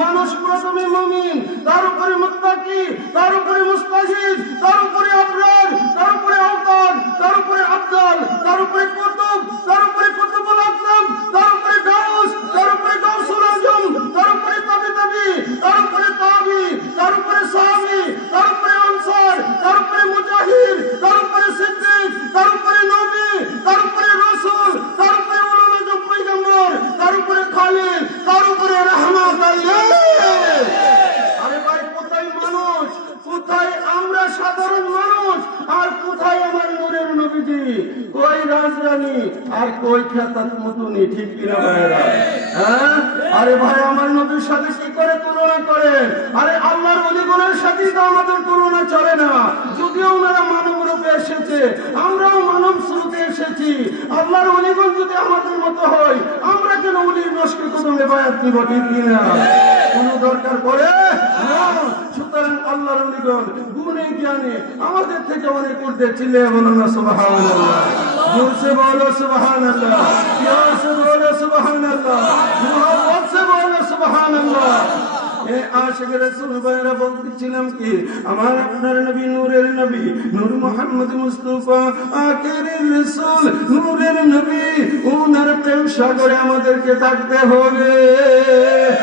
মানুষ প্রথমে মুমিন, তার উপরে মুত্তাকি, তার উপরে মুস্তাহিদ, তার উপরে আবরার, তার উপরে আওতাদ, তার উপরে আফদাল, তার উপরে কুতুব, তার উপরে কুতুবুল আকরাম, তার উপরে গাউস, তার উপরে গাউসুল আজম, তার উপরে তাবি, তার উপরে তাবি, তার উপরে সাহাবী, তার উপরে আনসার, তার উপরে মুজাহিদ, তার উপরে সিদ্দিক, তার উপরে নবী, তার উপরে রাসূল, তার উপরে উলুল আজম পয়গম্বর, তার উপরে খালিদ, তার উপরে রাহমাত আল্লাহ। আরে ভাই, কোথায় মানুষ, কোথায় আমরা সাধারণ মানুষ, আর কোথায় আমার নূরের নবীজি? কই রাজরানী আর কই খেতাত মতুনি, ঠিক কিনা ভাইরা? হ্যাঁ, আরে ভাই, আমার নবীর সাথে কি করে তুলনা করেন? আরে আল্লাহর ওলিগণের সাথে তো আমাদের তুলনা চলে না। যদিও ওনারা মানব রূপে এসেছে, আমরাও মানব স্রোতে এসেছি। আল্লাহর ওলিগণ যদি আমাদের মতো হয়, আমরা কেন ওলির রশকে কদমে বায়াত নিব, ঠিক কিনা? কোনো দরকার পড়ে না। সুতরাং আল্লাহর ওলিগণ গুণে জ্ঞানে আমাদের থেকে অনেক ঊর্ধ্বে। চিল্লিয়ে বলুন না সুবহানাল্লাহ, জোরসে বলো সুবহানাল্লাহ, জোরসে বলো সুবহানাল্লাহ, মুহাব্বত সে বলো সুবহানাল্লাহ। আশিকে রাসূল ভাইরা, বলতেছিলাম কি, আমার আপনার নবী নূরের নবী নূর মুহাম্মদ মুস্তাফা আখেরি রাসূল নূরের নবী, ওনার প্রেম সাগরে আমাদেরকে থাকতে হবে,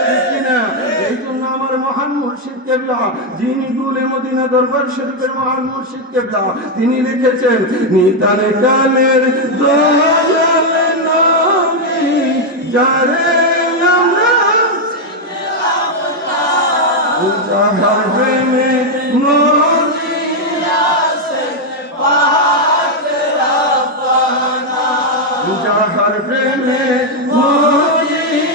ঠিক কিনা? এই জন্য আমার মহান মুর্শিদ কেবলা, যিনি গুলে মদিনা দরবার শরীফের মহান মুর্শিদ কেবলা, তিনি লিখেছেন, নিতারে কালের দয়াল নবী যারে আমরা যাহার প্রেমে মজিয়াছে পাক রাব্বানা, যাহার প্রেমে মজিয়াছে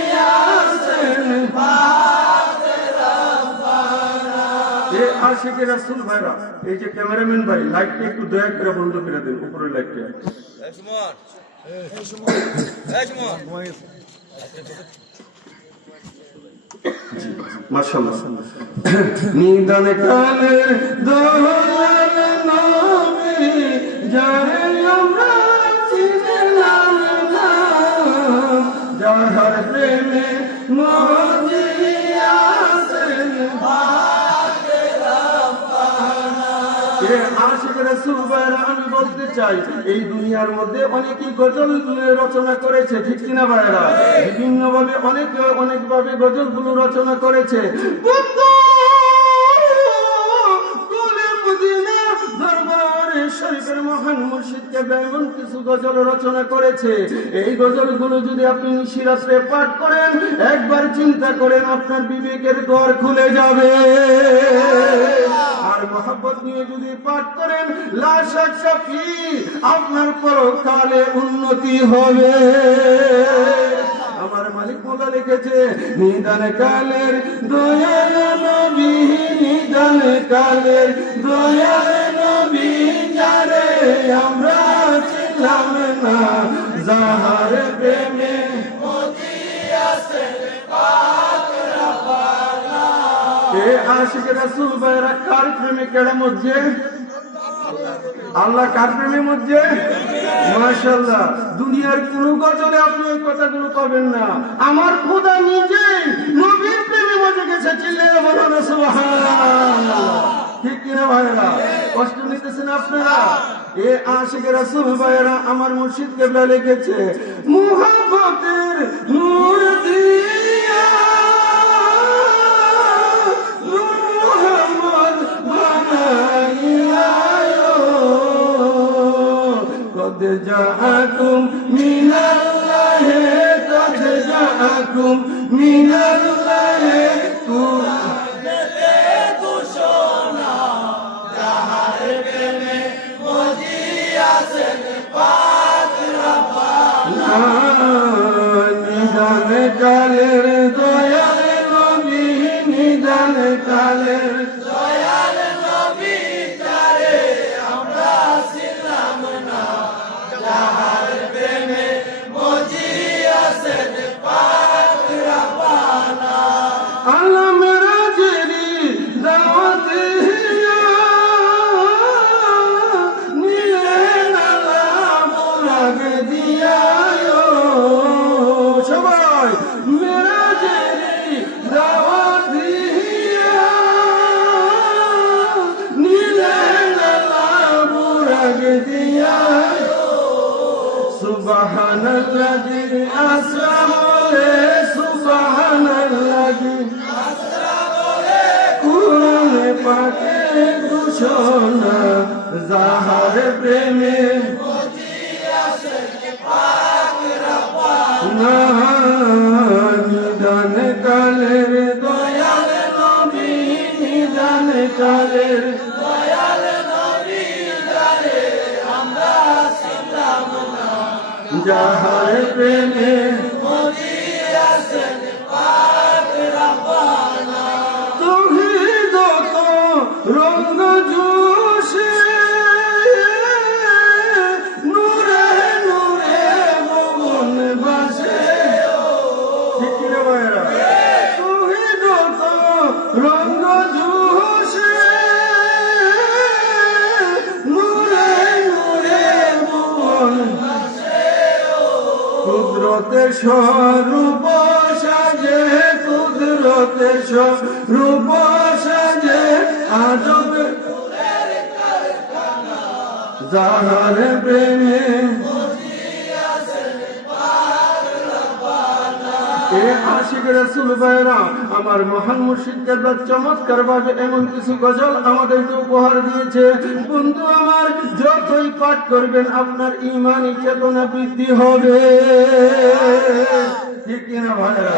পাক রাব্বানা। আশিকে রাসূল ভাইরা, এই যে ক্যামেরাম্যান ভাই, লাইটটা একটু দয়া করে বন্ধ করে দেন, উপরের লাইটটা। মাশাআল্লাহ। নিদান কালে দয়াল নবী যারে আমরা চিনলাম না, যাহার প্রেমে মজিয়াছেন পাক রাব্বানা। আশিক রাসূল ভাইরা, আমি বলতে চাই এই দুনিয়ার মধ্যে অনেকেই গজল রচনা করেছে, ঠিক কিনা ভাইরা? বিভিন্ন ভাবে অনেকভাবে গজলগুলো রচনা করেছে। দরবারে শরীফের মহান মুর্শিদ কেবলা এমন কিছু গজল রচনা করেছে, এই গজলগুলো যদি আপনি নিশিরাতে পাঠ করেন, একবার চিন্তা করেন আপনার বিবেকের দ্বার খুলে যাবে। আর মহব্বত নিয়ে যদি পাঠ করেন, লা শাক্কা ফি, আপনার পরকালে উন্নতি হবে। আমার মালিক মোলা লিখেছে, নিদান কালের দয়াল নবী, নিদান কালের দয়াল নবী যারে আমরা ছিলাম না, যাহার প্রেমে এ আশিক রাসূল ভাইরা কার প্রেমে কেড়ে মধ্যে? আল্লাহ কার প্রেমের মধ্যে? মাশাআল্লাহ, দুনিয়ার কোন গজলে আপনি ওই কথাগুলো পাবেন না। আমার খোদা নিজেই নবীর প্রেমে মজে গেছে, চিল্লায়ে বলুন সুবহানাল্লাহ। ঠিক কিনা ভাইরা? কষ্ট নিতেছেন আপনারা? এ আশিক রাসূল ভাইরা, আমার মুর্শিদ কেবলা লিখেছে, মুহাব্বতের নূর দিয়া মুহাম্মদ বানাইয়া قد جاءكم من الله قد جاءكم من الله নিদান কালের দয়াল নবী, নিদান কালের দয়াল নবী যারে আমরা ছিলাম না, যাহার প্রেমে মজিয়াছেন পাক রাব্বানা। আল্লাহ মেরাজেরি দাওয়াত দিয়া নিলেন আল্লাহ মুরাগ দিয়া, সবাই মেরাজেরি দাওয়াত দিয়া নিলেন আল্লাহ মুরাগ দিয়া। সুবহানাল্লাযী আসরা বলে, সুবহানাল্লাযী আসরা বলে, কুরআনে পাকে ঘোষণা, যাহার প্রেমে মজিয়াছেন পাক রাব্বানা। নিদান কালের দয়াল নবী, নিদান কালের দয়াল নবী যারে আমরা ছিলাম না, যাহার প্রেমে মজিয়াছেন পাক রাব্বানা। তৌহিদ তো রঙ্গ জোশে, নূরে নূরে মন বাসে, ঠিক কি রে ভাইরা? তৌহিদ তো রঙ্গ জোশে, নূরে নূরে মন কুদরতের স্বরূপ সাজে, কুদরতের স্বরূপ সাজে, আজব যাহার প্রেমে এ আশিক রাসূল ভাইরা, আমার মহান মুর্শিদ কেবলা চমৎকার ভাবে এমন কিছু গজল আমাদেরকে উপহার দিয়েছে। বন্ধু আমার, যতই পাঠ করবেন আপনার ঈমানি চেতনা বৃদ্ধি হবে, ঠিক কিনা ভাইরা?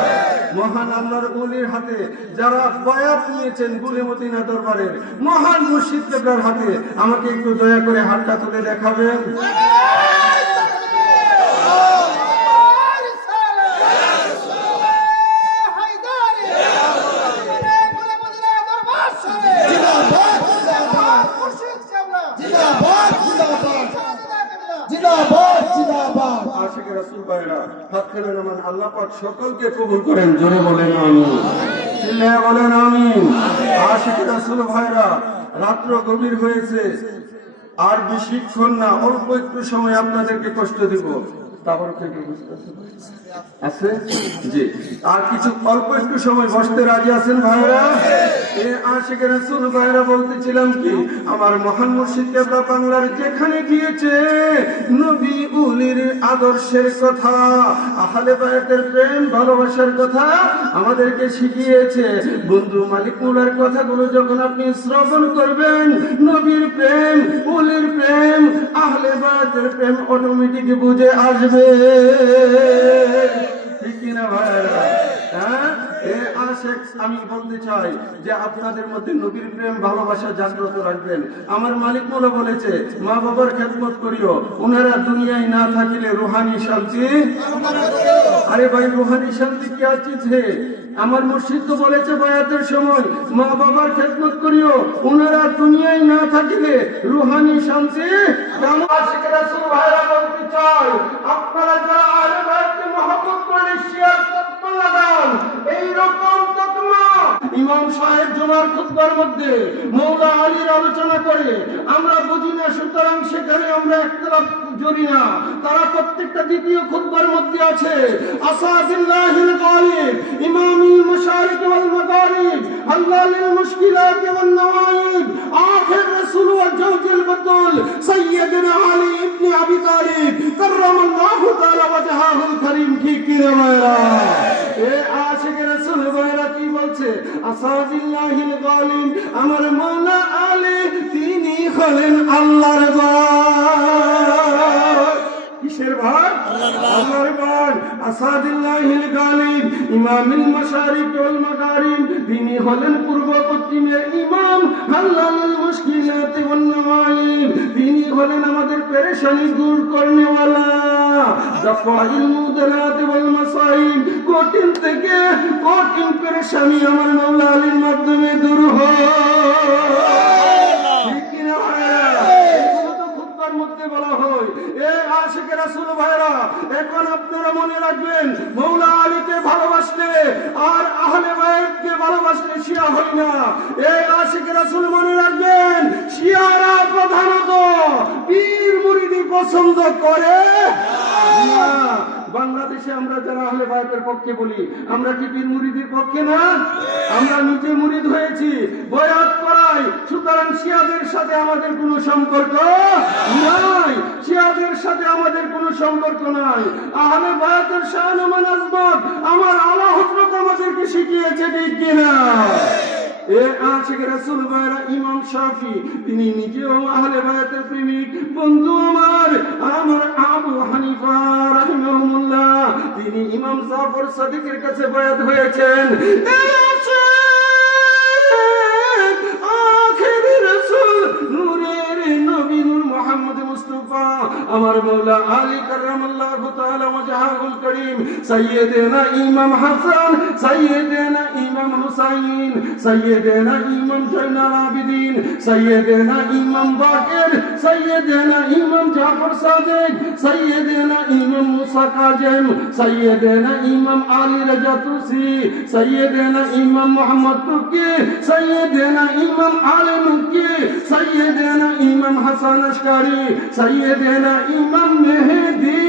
মহান আল্লাহর ওলির হাতে যারা বায়াত নিয়েছেন গুলে মদিনা দরবারের মহান মুর্শিদ কেবলার হাতে, আমাকে একটু দয়া করে হাতটা তুলে দেখাবেন। আশিক রাসূল ভাইরা, হাত তুলে নামান। আল্লাহ পাক সকলকে কবুল করেন, জোরে বলেন আমিন, চিল্লায়ে বলেন আমিন। আশিক রাসূল ভাইরা, রাত্র গভীর হয়েছে, আর বেশিক্ষণ না, অল্প একটু সময় আপনাদেরকে কষ্ট দিব। তারপর থেকে আছে জি, আর কিছু অল্প একটু সময় বসতে রাজি আছেন ভাইরা? আশিকের রাসূল ভাইরা বলতেছিলাম কি, আমার মহান মুর্শিদ কেবলা বাংলার যেখানে গিয়েছে নবী উলির আদর্শের কথা, আহলে বায়াতের প্রেম ভালোবাসার কথা আমাদেরকে শিখিয়েছে। বন্ধু মালিক মুলার কথাগুলো যখন আপনি শ্রবণ করবেন, নবীর প্রেম, উলির প্রেম, আহলে বায়াতের প্রেম অটোমেটিক বুঝে আসবে, ঠিক কিনা ভাইরা? হ্যাঁ, আমি বলতে চাই যে আপনাদের মধ্যে নবীর প্রেম ভালোবাসা জাগ্রত রাখবেন। আমার মালিক মোলা বলেছে মা বাবার খেদমত করিও, ওনারা দুনিয়ায় না থাকিলে রুহানি শান্তি। আরে ভাই, রুহানি শান্তি কি আছে? আমার মুর্শিদ তো বলেছে বায়াতের সময় মা বাবার খেদমত করিও, ওনারা দুনিয়ায় না থাকিলে রুহানি শান্তি। আশিক রাসূল ভাইরা বলতে চাই, আপনারা যারা আহলে বায়াতকে মহব্বত করেন, শিয়ার তকমা লাগান। এইরকম তকমা ইমাম সাহেব জুমার খুতবার মধ্যে মওলা আলীর আলোচনা করে আমরা বুঝি না, সুতরাং সেখানে আমরা ইখতিলাফ জড়ি না। তারা প্রত্যেকটা দ্বিতীয় খুতবার মধ্যে আছে আসাদুল্লাহিল গালিব, ইমামুল মাশারিক ওয়াল মাগারিব, হাল্লালিল মুশকিলাত ওয়ান নওয়াইব, আখির রাসূল ওয়া জাওজুল বাতুল সাইয়্যিদুনা আলী ইবনে আবি তালিব কাররামাল্লাহু তাআলা ওয়াজহাহুল কারীম। ঠিক কি রে ভাইরা? এ আশিক রাসূল ভাইরা কি বলছে? আসাদুল্লাহিল গালিব, আমার মওলা আলী তিনি হলেন আল্লাহর ভাই। কিসের ভাই? আল্লাহর ভাই। আসাদুল্লাহিল গালিব, ইমামুল মাশারিক ওয়াল মাগারিব, তিনি হলেন পূর্ব পশ্চিমের ইমাম, হাল্লালুল মুশকিলাত ওয়ান নওয়াইব, তিনি হলেন আমাদের পেরেশানি দূর করনেওয়ালা, দাফাইল মুদরাত ওয়াল মাসাইব, কঠিন থেকে কঠিন পেরেশানি আমার মাওলা আলীর মাধ্যমে দূর হয়। ঠিক কি না ভাইরা? এগুলো তো খুতবার মধ্যে বলা হয়। এ আশিক রাসূল ভাইরা, এখন আপনারা মনে রাখবেন, মাওলা আলীকে ভালোবাসলে আর আহলে বায়াতকে ভালোবাসলে শিয়া হয় না। এই আশিক রাসূল মনে রাখবেন, শিয়ারা প্রধানত পীর মুরিদি পছন্দ করে না। বাংলাদেশে আমরা যারা আহলে বায়াতের পক্ষে বলি, আমরা কি পীর মুরিদির পক্ষে না? আমরা নিজে মুরিদ হয়েছি, বয়াত করাই, সুতরাং শিয়াদের সাথে আমাদের কোনো সম্পর্ক নাই, শিয়াদের সাথে আমাদের কোনো সম্পর্ক নাই। আহলে বায়াতের শান ও মানাজমত আমার আলা হযরত আমাদেরকে শিখিয়েছে, ঠিক কিনা? এ আশিক রাসূল ভাইরা, ইমাম শাফি তিনি নিজেও আহলে বায়াতের প্রেমিক। বন্ধু আমার আবু হানিফা রাহিমাহুল্লাহ তিনি ইমাম জাফর সাদিকের কাছে বায়াত হয়েছেন। আখিরি রাসূল নূরের নবী নূর মুহাম্মদ মুস্তাফা আমার মাওলা আলী কাররামাল্লাহু তাআলা ওয়াজহাহুল কারীম, সাইয়্যিদনা ইমাম হাসান, সাইয়্যিদনা ইমাম হুসাইন, সাইয়্যিদনা ইমাম জয়নাল আবেদিন, সাইয়্যিদনা ইমাম বাকির, সাইয়্যিদনা ইমাম জাফর সাদিক, সাইয়্যিদনা ইমাম মুসা কাযিম, সাইয়্যিদনা ইমাম আলী রাজা তুসি, সাইয়্যিদনা ইমাম মুহাম্মদ তুকি, সাইয়্যিদনা ইমাম আলী মুকি, সাইয়্যিদনা ইমাম হাসান আশকারি, সাইয়্যিদনা ইমাম মেহেদী,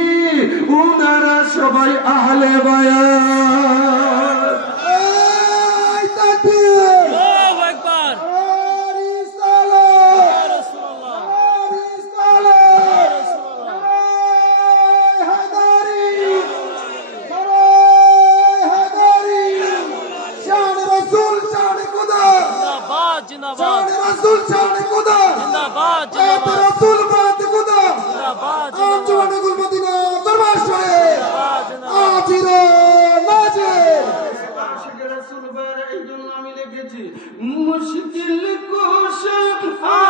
উনারা সবাই আহলে বায়াত। এই তাকবীর, আল্লাহু আকবার। আর ইসালাত, ইয়া রাসূলুল্লাহ, আর ইসালাত, রাসূলুল্লাহ। নারায়ে হায়দারি, নারায়ে হায়দারি, শান রাসূল, শান খুদা, জিন্দাবাদ, জিন্দাবাদ, শান রাসূল, শান খুদা, জিন্দাবাদ, বাত জিন্দাবাদ, রাসূল, বাত খুদা। জিন্দাবাদ, আঞ্জুমানুল মদিনা দরবার শরীফ আজির নাজির। আশিক রাসূল ভাইরা, এই জন্য আমি লিখেছি মুশকিল কুশা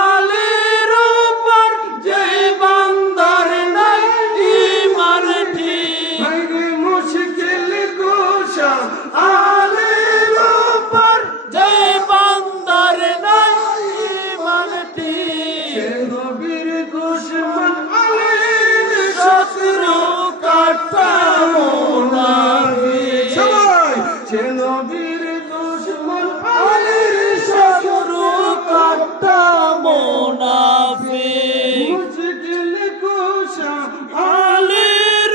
আলীর উপর যেই বান্দার নাই ঈমান ঠিক। ভাইরে মুশকিল কুশা আলীর উপর যেই বান্দার নাই ঈমান ঠিক। সে নবীর দুশমন আলীর শত্রু কাটা মুনাফিক। সবাই সে নবীর দুশমন আলীর শত্রু কাটা মুনাফিক। মুশকিল কুশা আলীর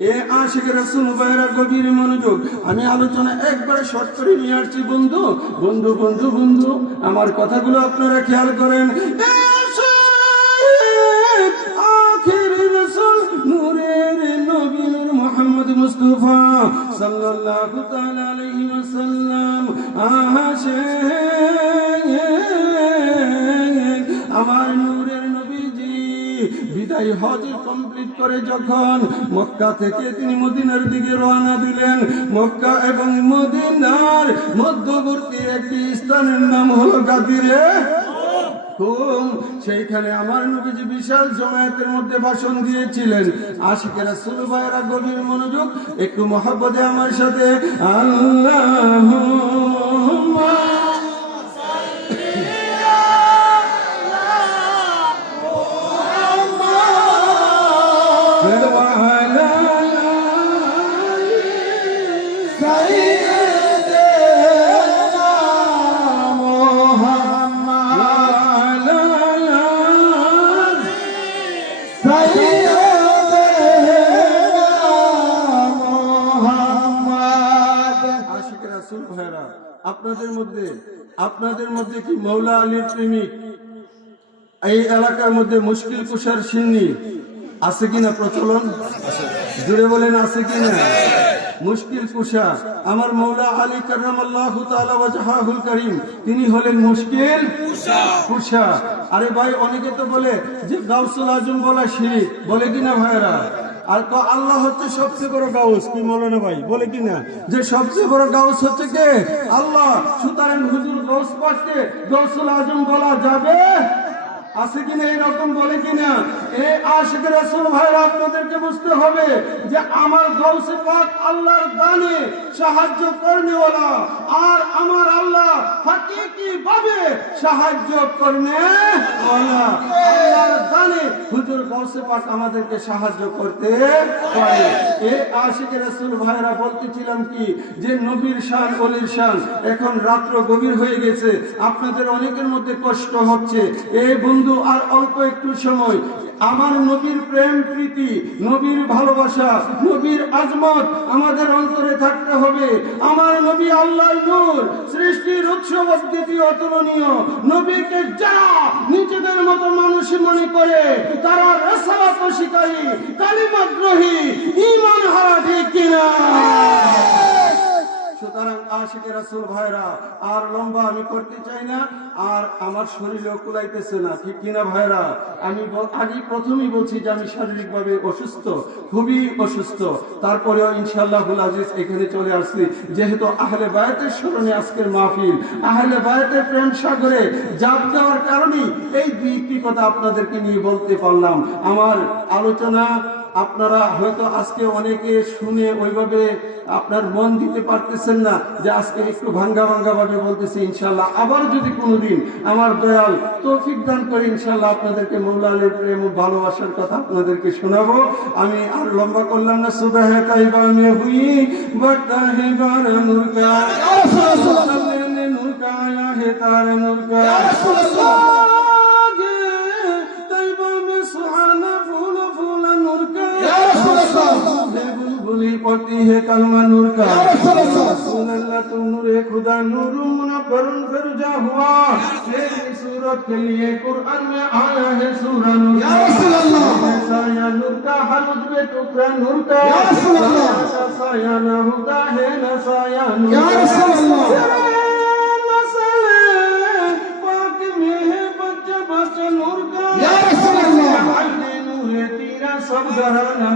এ আশিক রাসূল ভাইরা গভীর মনোযোগ। আমি আলোচনা একবারে শর্ট করে নিয়ে আসছি বন্ধু বন্ধু বন্ধু বন্ধু আমার কথাগুলো আপনারা খেয়াল করেন। আখির রাসূল নূরের নবী নূর মুহাম্মদ মুস্তাফা সাল্লাল্লাহু তাআলা আলাইহি ওয়াসাল্লাম আমার নূরের নবীজি বিদায় হজ কমপ্লিট করে যখন মক্কা থেকে তিনি মদিনার দিকে রওনা দিলেন, মক্কা এবং মদিনার মধ্যবর্তী একটি স্থানের নাম হলো গাদিরে সেইখানে আমার নবীজি বিশাল জমায়েতের মধ্যে ভাষণ দিয়েছিলেন। আশিক রাসূল ভাইরা গভীর মনোযোগ, একটু মহব্বতে আমার সাথে আল্লাহুম্মা আপনাদের মধ্যে কি মৌলা আলীর প্রেমিক এই এলাকার মধ্যে মুশকিল কুশার সিন্নি আছে কিনা প্রচলন? জুড়ে বলেন আছে কিনা? মুশকিল কুশা আমার মৌলা আলী কাররামাল্লাহু তাআলা ওয়াজহাহুল কারীম, তিনি হলেন মুশকিল কুশা। আরে ভাই, অনেকে তো বলে যে গাউসুল আজম বলা শিরক, বলে কিনা ভাইরা? আর তো আল্লাহ হচ্ছে সবচেয়ে বড় গাউস, কি মৌলানা ভাই বলে কিনা যে সবচেয়ে বড় গাউস হচ্ছে কে? আল্লাহ। সুতরাং হুজুর গাউস পাককে গাউসুল আজম বলা যাবে? আছে কিনা এরকম বলে কিনা? এই আশিক রাসূল ভাইরা আপনাদেরকে বুঝতে হবে যে আমার গাউসে পাক আল্লাহর দানে সাহায্য করনেওয়ালা, আর আমার আল্লাহ হাকিকি ভাবে সাহায্য করনেওয়ালা। আল্লাহর দানে হুজুর গাউসে পাক আমাদেরকে সাহায্য করতে পারে। এই আশিক রাসূল ভাইরা বলতেছিলাম কি যে নবীর শান ওলির শান। এখন রাত্র গভীর হয়ে গেছে, আপনাদের অনেকের মধ্যে কষ্ট হচ্ছে। এই বন্ধু আর অল্প একটু সময় আমার নবীর প্রেম প্রীতি, নবীর ভালোবাসা, নবীর আজমত আমাদের অন্তরে থাকতে হবে। আমার নবী আল্লাহর নূর, সৃষ্টির উৎস অদ্বিতীয় অতুলনীয়। নবীকে যারা নিজেদের মতো মানুষ মনে করে তারা রিসালাত শিকারী, কালিমাদ্রোহী, ঈমান হারা, ঠিক কিনা? সুতরাং আশিক রাসূল ভাইরা আর লম্বা আমি করতে চাই না, আর আমার শরীরেও কুলাইতেছে না, ঠিক কিনা ভাইরা? আমি আগে প্রথমেই বলছি যে আমি শারীরিকভাবে অসুস্থ, খুবই অসুস্থ। তারপরেও ইনশাআল্লাহুল আজিজ এখানে চলে আসছি, যেহেতু আহলে বায়াতের স্মরণে আজকের মাহফিল, আহলে বায়াতের প্রেম সাগরে জাপ দেওয়ার কারণেই এই দুইটি কথা আপনাদেরকে নিয়ে বলতে পারলাম। আমার আলোচনা আপনারা হয়তো আজকে অনেকে শুনে ওইভাবে আপনার মন দিতে পারতেছেন না, যে আজকে একটু ভাঙ্গা ভাঙ্গা ভাবে বলতেছি। ইনশাআল্লাহ আবার যদি কোনোদিন আমার দয়াল তৌফিক দান করে ইনশাআল্লাহ আপনাদেরকে মৌলা আলীর প্রেম ও ভালোবাসার কথা আপনাদেরকে শোনাবো। আমি আর লম্বা করলাম না। সুবহ তাইবা মে হুই বড়তা হে বার নূর কা, নূর কা আয়া হে তার নূর কা, पड़ती है कलमा नूर का। रसूल अल्लाह तुम नूरे खुदा नूर मुनव्वरुन फरुजा हुआ। तेरी सूरत के लिए कुरान में आया है सूरा नूर का। साया नूर का, हर उजवे टुकड़ा नूर का। साया न होता है न साया नूर का। पाक में है बच्चा बच्चा नूर का। सब घराना